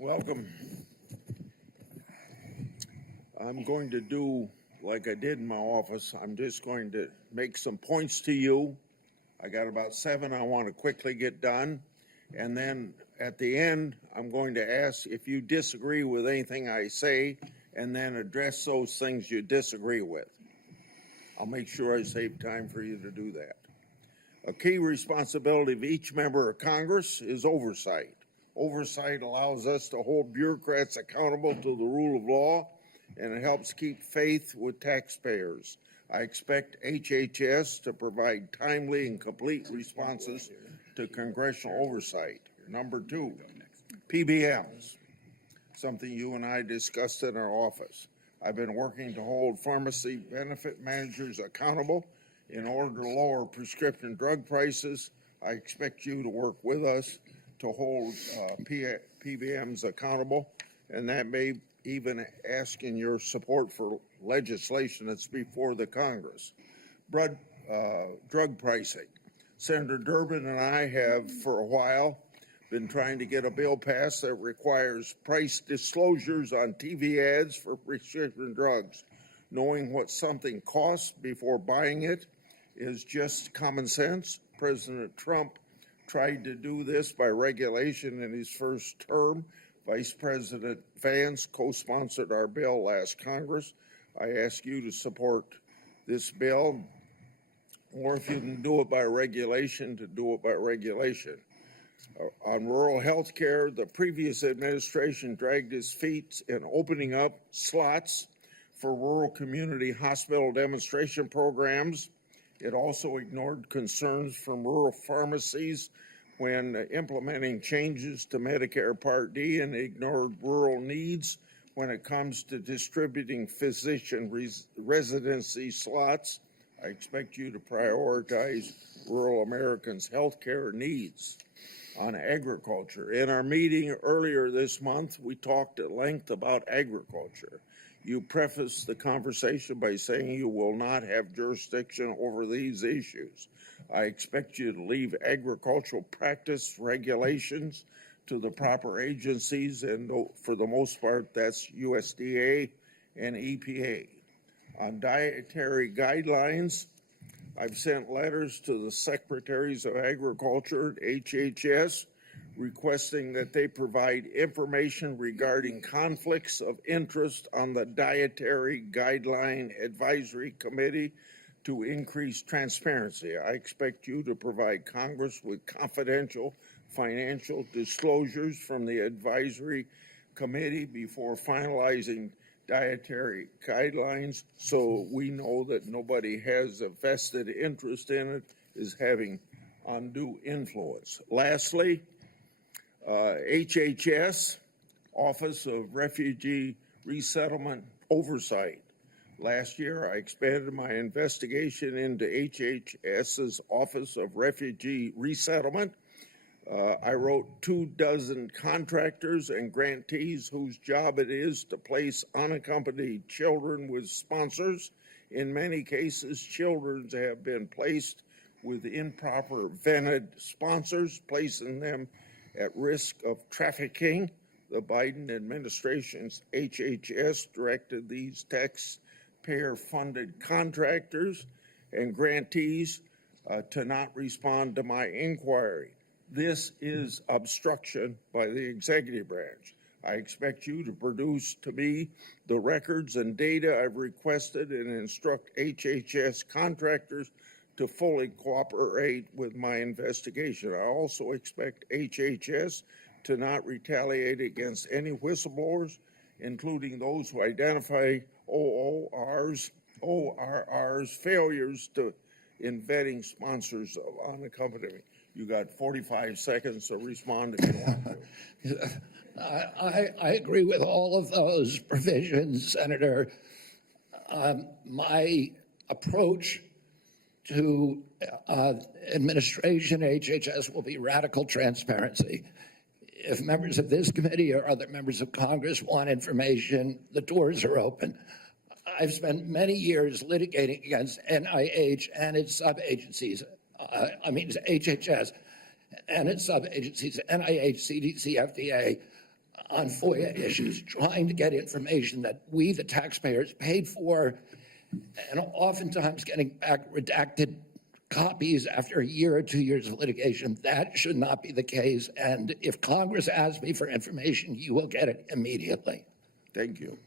Welcome. I'm going to do like I did in my office. I'm just going to make some points to you. I got about 7 I want to quickly get done. And then at the end, I'm going to ask if you disagree with anything I say and then address those things you disagree with. I'll make sure I save time for you to do that. A key responsibility of each member of Congress is oversight. Oversight allows us to hold bureaucrats accountable to the rule of law, and it helps keep faith with taxpayers. I expect HHS to provide timely and complete responses to congressional oversight. Number 2, PBMs, something you and I discussed in our office. I've been working to hold pharmacy benefit managers accountable in order to lower prescription drug prices. I expect you to work with us to hold PBMs accountable, and that may even ask in your support for legislation that's before the Congress. Drug pricing. Senator Durbin and I have for a while been trying to get a bill passed that requires price disclosures on TV ads for prescription drugs. Knowing what something costs before buying it is just common sense. President Trump tried to do this by regulation in his first term. Vice President Vance co-sponsored our bill last Congress. I ask you to support this bill, or if you can do it by regulation, to do it by regulation. On rural health care, the previous administration dragged its feet in opening up slots for rural community hospital demonstration programs. It also ignored concerns from rural pharmacies when implementing changes to Medicare Part D, and ignored rural needs when it comes to distributing physician residency slots. I expect you to prioritize rural Americans' health care needs. On agriculture, in our meeting earlier this month, we talked at length about agriculture. You prefaced the conversation by saying you will not have jurisdiction over these issues. I expect you to leave agricultural practice regulations to the proper agencies, and for the most part, that's USDA and EPA. On dietary guidelines, I've sent letters to the Secretaries of Agriculture at HHS requesting that they provide information regarding conflicts of interest on the Dietary Guideline Advisory Committee to increase transparency. I expect you to provide Congress with confidential financial disclosures from the Advisory Committee before finalizing dietary guidelines, so we know that nobody has a vested interest in it, is having undue influence. Lastly, HHS, Office of Refugee Resettlement Oversight. Last year, I expanded my investigation into HHS's Office of Refugee Resettlement. I wrote 24 contractors and grantees whose job it is to place unaccompanied children with sponsors. In many cases, children have been placed with improper vetted sponsors, placing them at risk of trafficking. The Biden administration's HHS directed these taxpayer-funded contractors and grantees to not respond to my inquiry. This is obstruction by the executive branch. I expect you to produce to me the records and data I've requested and instruct HHS contractors to fully cooperate with my investigation. I also expect HHS to not retaliate against any whistleblowers, including those who identify ORR's failures in vetting sponsors of unaccompanied. You got 45 seconds to respond if you want to. I agree with all of those provisions, Senator. My approach to administration HHS will be radical transparency. If members of this committee or other members of Congress want information, the doors are open. I've spent many years litigating against NIH and its sub-agencies. HHS and its sub-agencies, NIH, CDC, FDA. on FOIA issues, trying to get information that we, the taxpayers, paid for, and oftentimes getting back redacted copies after a year or 2 years of litigation. That should not be the case. And if Congress asks me for information, you will get it immediately. Thank you.